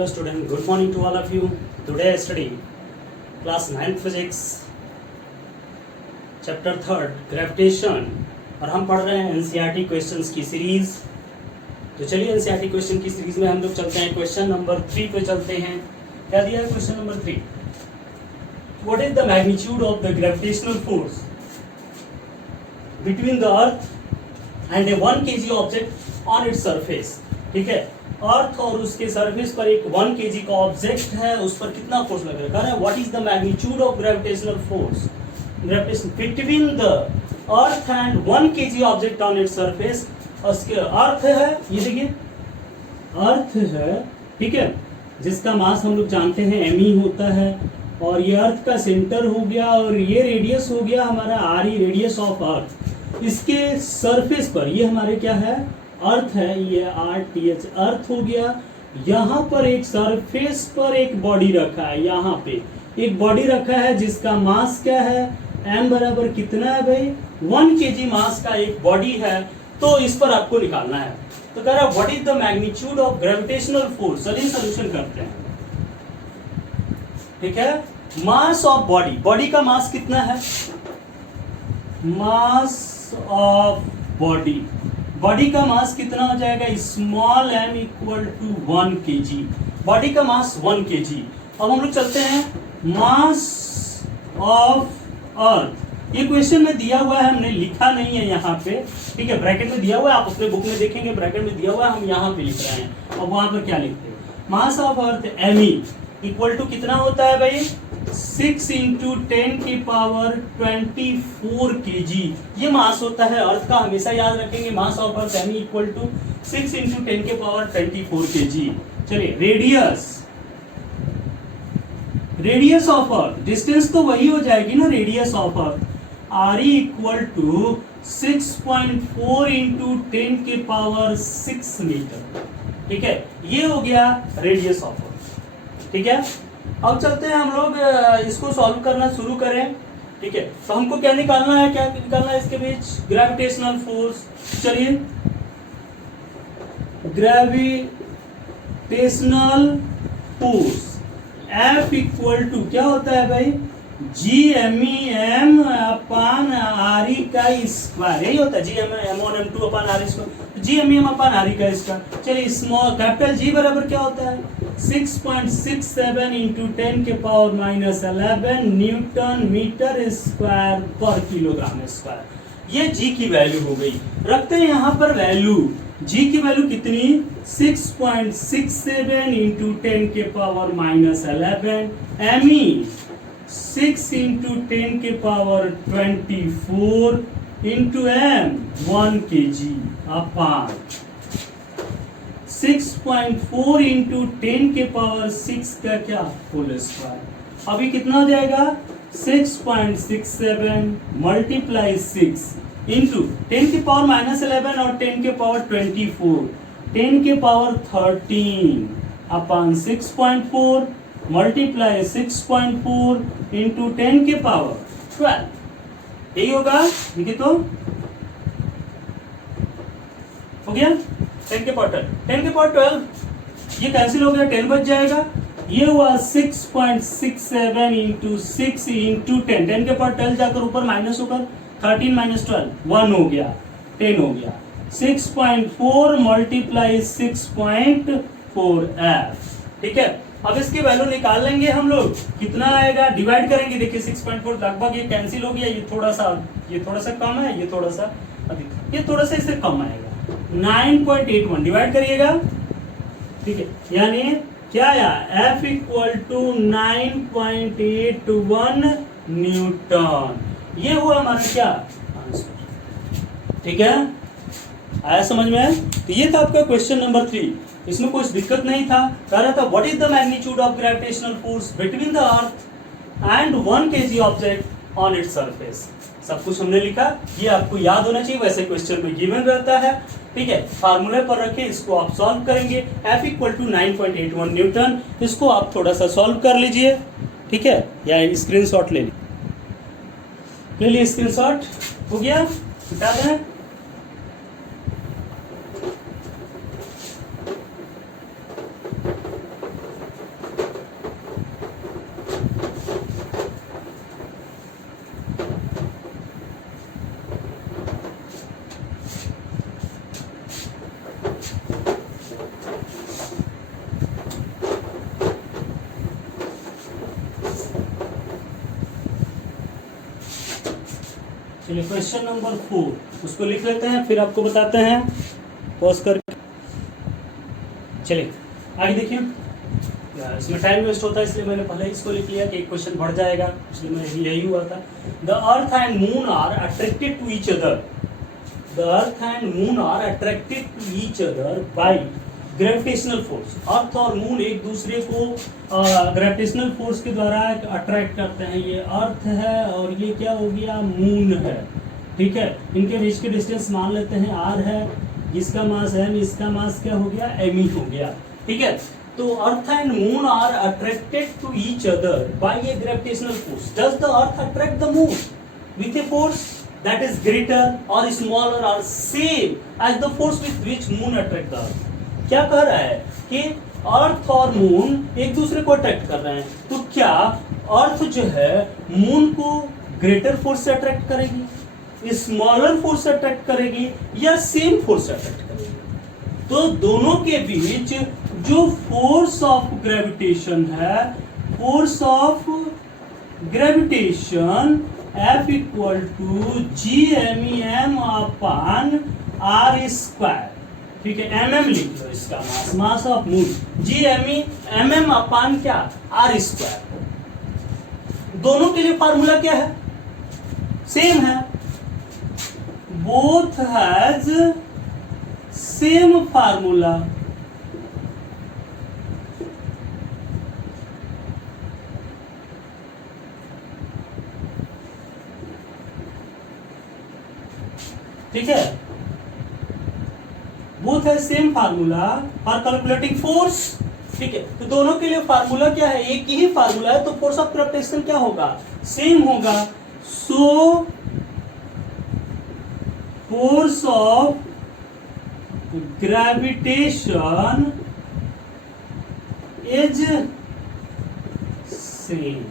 Hello student, good morning to all of you. Today I study class 9th physics chapter 3rd gravitation और हम पढ़ रहे हैं NCERT questions की series. तो चलिए एनसीईआरटी क्वेश्चन की सीरीज में हम लोग चलते हैं क्वेश्चन नंबर 3 पे चलते हैं। क्या दिया है question number 3? What is the magnitude of the gravitational force between the earth and A 1 kg object on its surface. ठीक है, अर्थ और उसके सरफेस पर एक 1 kg का ऑब्जेक्ट है, उस पर कितना फोर्स लग रहा है? What is the magnitude of gravitational force gravitation between the earth and 1 kg object on its surface. उसके अर्थ है, ये देखिए अर्थ है, ठीक है, जिसका मास हम लोग जानते हैं एमई होता है, और ये अर्थ का सेंटर हो गया और ये रेडियस हो गया हमारा आरई, रेडियस ऑफ अर्थ। इसके सरफेस पर ये हमारे क्या है? अर्थ है, ये RTH अर्थ हो गया। यहाँ पर एक सरफेस पर एक बॉडी रखा है, यहाँ पे एक बॉडी रखा है जिसका मास क्या है? m बराबर कितना है भाई? 1 kg मास का एक बॉडी है, तो इस पर आपको निकालना है। तो कह रहा है what is the magnitude of gravitational force. चलिए सोल्यूशन करते हैं। ठीक है, मास ऑफ बॉडी, बॉडी का मास कितना है? मास ऑफ बॉडी, बॉडी का मास कितना हो जाएगा? Small m equal to 1 kg। Body का मास 1 kg। अब हम लोग चलते हैं मास ऑफ अर्थ। ये क्वेश्चन में दिया हुआ है, हमने लिखा नहीं है यहाँ पे, ठीक है, ब्रैकेट में दिया हुआ है, आप अपने बुक में देखेंगे ब्रैकेट में दिया हुआ है, हम यहाँ पे लिख रहे हैं। अब वहां पर क्या लिखते हैं? Mass of earth me equal to कितना होता है भाई? 6 इंटू 10 की पावर 24 kg। ये मास होता है अर्थ का, हमेशा याद रखेंगे। Mass of earth m equal to 6 into 10 के पावर 24 kg। चलिए radius, radius of earth, distance तो वही हो जाएगी ना, radius of earth RE equal to 6.4 into 10 के पावर 6 मीटर। ठीक है, ये हो गया रेडियस ऑफ अर्थ। ठीक है, अब चलते हैं हम लोग इसको सॉल्व करना शुरू करें। ठीक है, तो हमको क्या निकालना है, क्या निकालना है इसके बीच? Gravitational force. चलिए gravitational force F equal to क्या होता है भाई? GMEm अपान RE का स्क्वायर, यही होता है GM(m1m2 upon RE square), GMEm upon RE का स्क्वायर। चलिए स्मॉल कैपिटल G बराबर क्या होता है? 6.67 इंटू 10 के पावर -11 न्यूटन मीटर स्क्वायर पर किलोग्राम स्क्वायर। ये G की वैल्यू हो गई। रखते हैं यहाँ पर वैल्यू, G की वैल्यू कितनी? 6.67 इंटू 10 के पावर -11, ME 6 इंटू 10 के power 24 into m 1 kg upon 6.4 into 10 के पावर 6 का क्या? Whole square. अभी कितना हो जाएगा? 6.67 मल्टीप्लाई 6 इंटू 10 के पावर -11 और 10 के पावर 24, 10 के पावर 13 अपान 6.4 मल्टीप्लाई 6.4 इंटू 10 के पावर 12। यही होगा, देखिए तो हो गया 10 के पावर 12, 10 के पावर 12 ये कैंसिल हो गया, 10 बच जाएगा। ये हुआ 6.67 इंटू 6 इंटू 10, 10 के पावर 12 जाकर ऊपर माइनस होकर 13 माइनस 12 1 हो गया, 10 हो गया। 6.4 मल्टीप्लाई 6.4 F। ठीक है, अब इसकी वैल्यू निकाल लेंगे हम लोग, कितना आएगा? डिवाइड करेंगे, देखिए 6.4 लगभग ये कैंसिल हो गया, ये थोड़ा सा कम है, ये थोड़ा सा अधिक, ये थोड़ा सा इससे कम आएगा। 9.81 डिवाइड करिएगा, ठीक है, यानी क्या आया? F equal to 9.81 newton. ये हुआ हमारा क्या आंसर। ठीक है, आया समझ में? तो ये था आपका क्वेश्चन नंबर 3। इसमें कुछ दिक्कत नहीं था। कह रहा था what is the magnitude of gravitational force between the earth and 1 kg object on its surface. सब कुछ हमने लिखा, ये आपको याद होना चाहिए, वैसे क्वेश्चन में गिवन रहता है। ठीक है, फार्मूले पर रखे, इसको आप सॉल्व करेंगे। F इक्वल टू 9.81 न्यूटन, इसको आप थोड़ा सा सॉल्व कर लीजिए। ठीक है, या स्क्रीनशॉट ले लीजिए स्क्रीनशॉट। हो गया, बता दें। चलिए क्वेश्चन नंबर 4 उसको लिख लेते हैं, फिर आपको बताते हैं पॉज करके। चलिए आगे देखिए, इसमें टाइम वेस्ट होता है इसलिए मैंने पहले इसको लिख लिया कि एक क्वेश्चन बढ़ जाएगा, इसलिए मैं यही हुआ था। The earth and moon are attracted to each other, the earth and moon are attracted to each other by gravitational force. Earth और मून एक दूसरे को ग्रेविटेशनल फोर्स के द्वारा अट्रैक्ट करते हैं। ये अर्थ है और ये क्या हो गया, मून है, ठीक है। इनके बीच के डिस्टेंस मान लेते हैं आर है, इसका मास m, इसका मास क्या हो गया, m हो गया, ठीक है। तो earth and moon are attracted to each other by a gravitational force. Does the earth attract the moon with a force that is greater or smaller or same as the force with which moon attract the earth? क्या कह रहा है कि अर्थ और moon एक दूसरे को attract कर रहे हैं, तो क्या अर्थ जो है मून को ग्रेटर फोर्स से अट्रैक्ट करेगी, स्मॉलर फोर्स से अट्रैक्ट करेगी, या सेम फोर्स से अट्रैक्ट करेगी? तो दोनों के बीच जो फोर्स ऑफ ग्रेविटेशन है, force of gravitation F equal to GMEM upon R square, ठीक है। MM लिख लो इसका mass, mass of moon GMEM upon क्या, R स्क्वायर। दोनों के लिए फार्मूला क्या है, सेम है, बोथ हैज सेम फार्मूला। ठीक है, बोथ है same formula for calculating force, ठीक है। तो दोनों के लिए फार्मूला क्या है, एक ही फार्मूला है, तो फोर्स ऑफ ग्रेविटेशन क्या होगा, सेम होगा। So force of gravitation is same,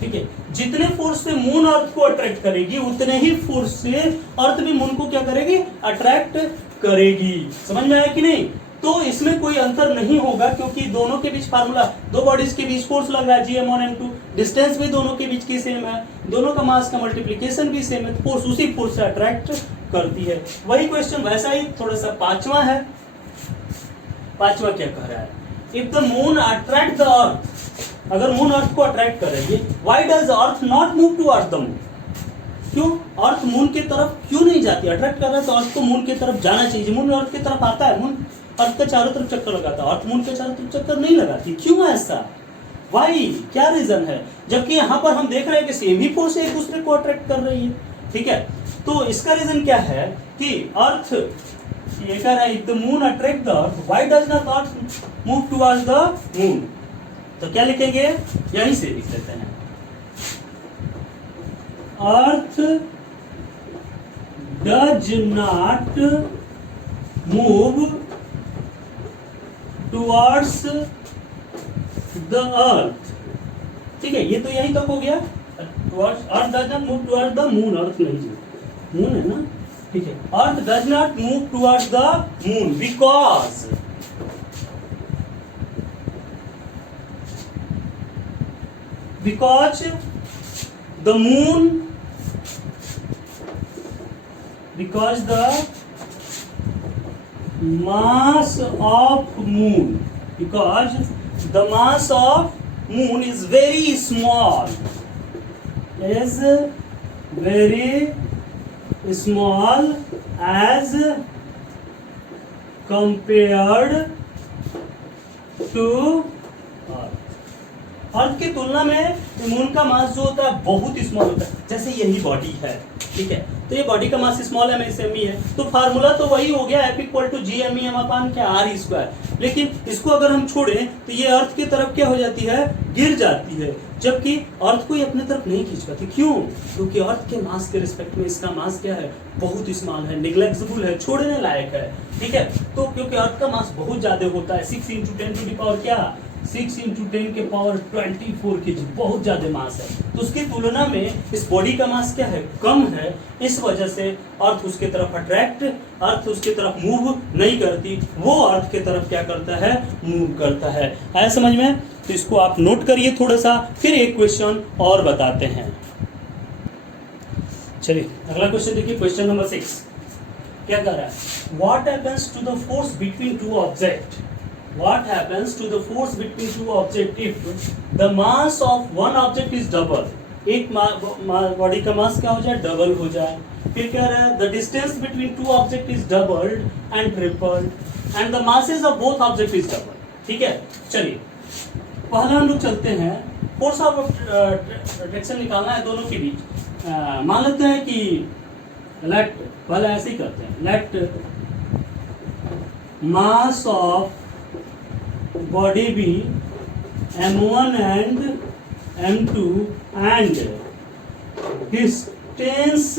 ठीक है। जितने फोर्स से मून अर्थ को अट्रैक्ट करेगी उतने ही फोर्स से अर्थ भी मून को क्या करेगी, अट्रैक्ट करेगी। समझ में आया कि नहीं? तो इसमें कोई अंतर नहीं होगा क्योंकि दोनों के बीच फार्मूला, दो बॉडीज के बीच फोर्स लग रहा है Gm1 m2, डिस्टेंस भी दोनों के बीच की सेम है, दोनों का मास का मल्टीप्लीकेशन भी सेम है, तो फोर्स उसी फोर्स से अट्रैक्ट करती है। वही क्वेश्चन वैसा ही थोड़ा सा पांचवा है। पांचवा क्या कह रहा है, if the moon attract the अर्थ, अगर मून अर्थ को अट्रैक्ट करेगी, why does earth not move towards the moon? क्यों अर्थ मून की तरफ क्यों नहीं जाती? अट्रैक्ट कर रहा है तो अर्थ को मून की तरफ जाना चाहिए। मून अर्थ की तरफ आता है, मून अर्थ के चारों तरफ चक्कर लगाता है, अर्थ मून के चारों तरफ चक्कर नहीं लगाती। क्यों ऐसा, व्हाई, क्या रीजन है? जबकि यहाँ पर हम देख रहे हैं कि सेम ही फोर्स एक दूसरे को अट्रैक्ट कर रही है, ठीक है। तो इसका रीजन क्या है कि अर्थ ये कह रहा है if the moon attract the earth, why does not earth move towards the moon? तो क्या लिखेंगे, यहीं से लिख लेते हैं, earth does not move towards the earth, ठीक है। ये तो यहीं तक हो गया, earth does not move towards the moon, earth नहीं, मून है ना, ठीक है। Earth does not move towards the moon because the moon, because the mass of moon, because the mass of moon is very small, is very small as compared to अर्थ की तुलना में moon का मास जो होता है बहुत स्मॉल होता है। जैसे यही बॉडी है, ठीक है, तो ये बॉडी का मास स्मॉल है, एम ही है, तो फार्मूला तो वही हो गया F equal to GMEM upon क्या, R स्क्वायर। लेकिन इसको अगर हम छोड़ें तो ये अर्थ की तरफ क्या हो जाती है, गिर जाती है, जबकि अर्थ को ये अपने तरफ नहीं खींच पाती। क्यों? क्योंकि अर्थ के मास के रिस्पेक्ट में इसका मास क्या है, बहुत स्मॉल है, निग्लेक्टेबल है, छोड़ने लायक है, ठीक है। तो क्योंकि अर्थ का मास बहुत ज्यादा होता है, 6 × 10 टू द पावर क्या, 6 × 10 के पावर 24 kg, बहुत ज्यादा मास है। तो उसकी तुलना में इस बॉडी का मास क्या है, कम है, इस वजह से अर्थ उसके तरफ अट्रैक्ट, अर्थ उसके तरफ मूव नहीं करती, वो अर्थ के तरफ क्या करता है, मूव करता है। आया समझ में? तो इसको आप नोट करिए थोड़ा सा, फिर एक क्वेश्चन और बताते हैं। चलिए अगला क्वेश्चन देखिए, क्वेश्चन नंबर 6 क्या कर रहा है, what happens to the force between two object, what happens to the force between two object if the mass of one object is double, एक बॉडी का मास क्या हो जाए, डबल हो जाए। फिर कह रहा है the distance between two object is doubled and tripled and the masses of both object is double. ठीक है, चलिए पहले हम लोग चलते हैं, फोर्स ऑफ अट्रैक्शन निकालना है दोनों के बीच। मान लेते हैं कि लेट, पहले ऐसे ही करते हैं, let mass of body be m1 and m2 and distance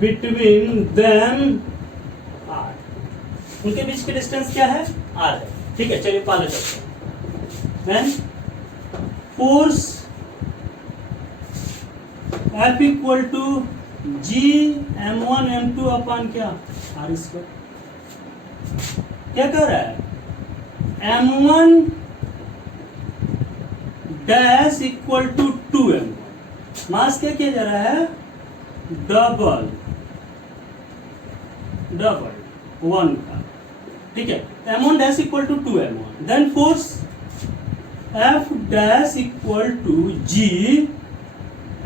between them r, उनके बीच की डिस्टेंस क्या है, r है। ठीक है, चलिए पहले चलते हैं। Then force F equal to G m1 m2 upon क्या, r स्क्वायर। क्या कर रहा है, m1 dash equal to 2m1, मास क्या किया जा रहा है, डबल वन का। ठीक है, m1 dash equal to 2m1, then force F dash equal to G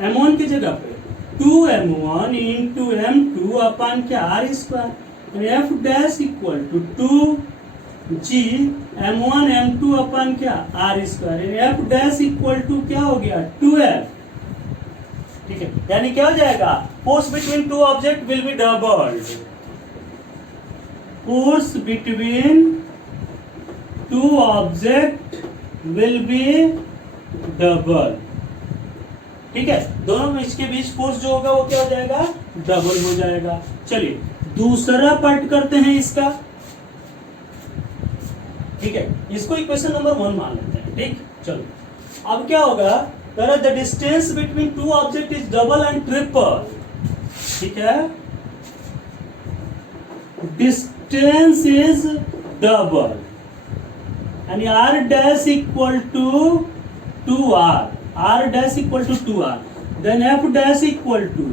m1 की जगह पे 2m1 इंटू m2 अपन क्या, r square. F dash equal to 2G m1 m2 upon क्या, r square. F dash equal to क्या हो गया, 2F। ठीक है, यानी क्या हो जाएगा, force between two object will be doubled, force between two object will be double. ठीक है, दोनों में इसके बीच फोर्स जो होगा वो क्या हो जाएगा, डबल हो जाएगा। चलिए दूसरा पार्ट करते हैं इसका। ठीक है, इसको इक्वेशन नंबर 1 मान लेते हैं। ठीक, चलो अब क्या होगा, the distance between two object is double and triple. ठीक है, डिस्टेंस इज डबल यानी r dash equal to 2r, r dash equal to 2r, then f dash equal to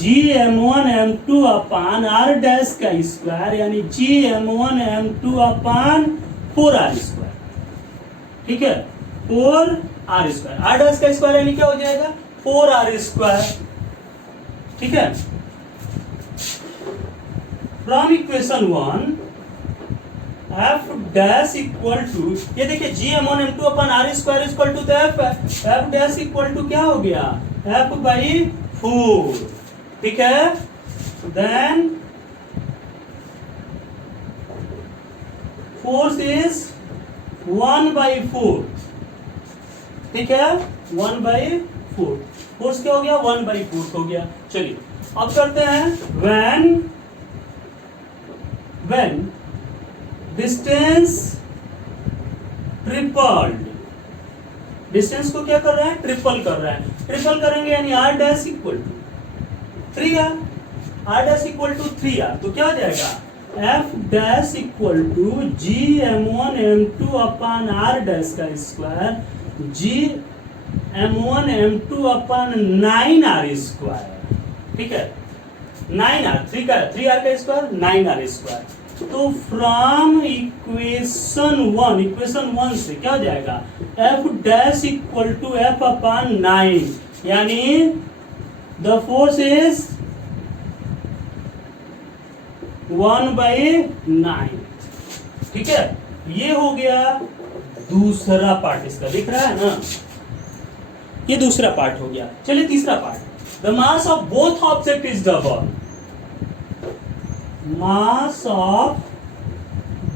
g m1 m2 upon r dash का square यानी g m1 m2 upon 4r square. ठीक है, 4r square, r dash का square यानी क्या हो जाएगा, 4r square. ठीक है, from equation 1 f dash equal to, ये देखिए g m1 m2 upon r square equal to तो f है, f डैश इक्वल टू क्या हो गया, f बाई 4। ठीक है, देन फोर्स इज 1/4। ठीक है, 1/4, फोर्स क्या हो गया, 1/4 हो गया। चलिए अब करते हैं, when डिस्टेंस ट्रिपल्ड, डिस्टेंस को क्या कर रहा है, ट्रिपल कर रहा है। ट्रिपल करेंगे यानी r dash equal to 3r, r dash equal to 3r, तो क्या हो जाएगा, f dash equal to g m1 m2 upon r dash का square, g m1 m2 upon 9r square. ठीक है, 9r, 3r का स्क्वायर 9r स्क्वायर। तो from equation 1 से क्या हो जाएगा, f dash equal to f upon 9 यानी द फोर्स इज 1/9। ठीक है, ये हो गया दूसरा पार्ट इसका, दिख रहा है ना, ये दूसरा पार्ट हो गया। चलिए तीसरा part, the mass of both object is double, mass of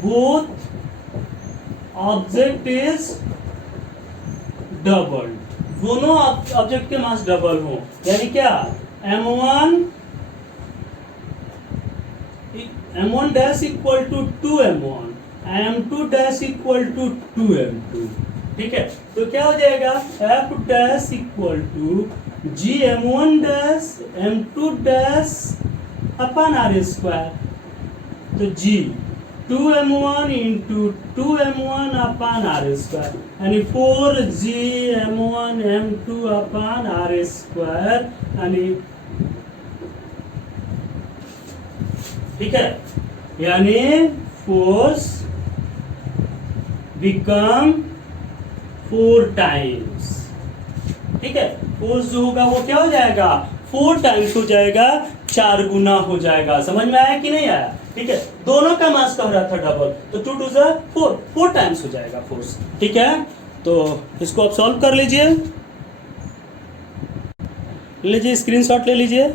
both object is double, दोनों ऑब्जेक्ट के मास डबल हो, यानी क्या, m1 dash equal to 2m1, m2 dash equal to 2m2। ठीक है, तो क्या हो जाएगा, f dash equal to g m1 dash m2 dash upon r square, तो g 2m1 into 2m1 upon r square यानी 4gm1 m2 upon r square यानी ठीक है, यानी फोर्स बिकम 4 टाइम्स। ठीक है, फोर्स जो होगा वो क्या हो जाएगा, 4 टाइम्स हो जाएगा, 4 गुना हो जाएगा। समझ में आया कि नहीं आया? ठीक है, दोनों का मास कह रहा था डबल, तो 2 2 जा 4 टाइम्स हो जाएगा फोर्स। ठीक है, तो इसको आप सॉल्व कर लीजिए, स्क्रीनशॉट ले लीजिए।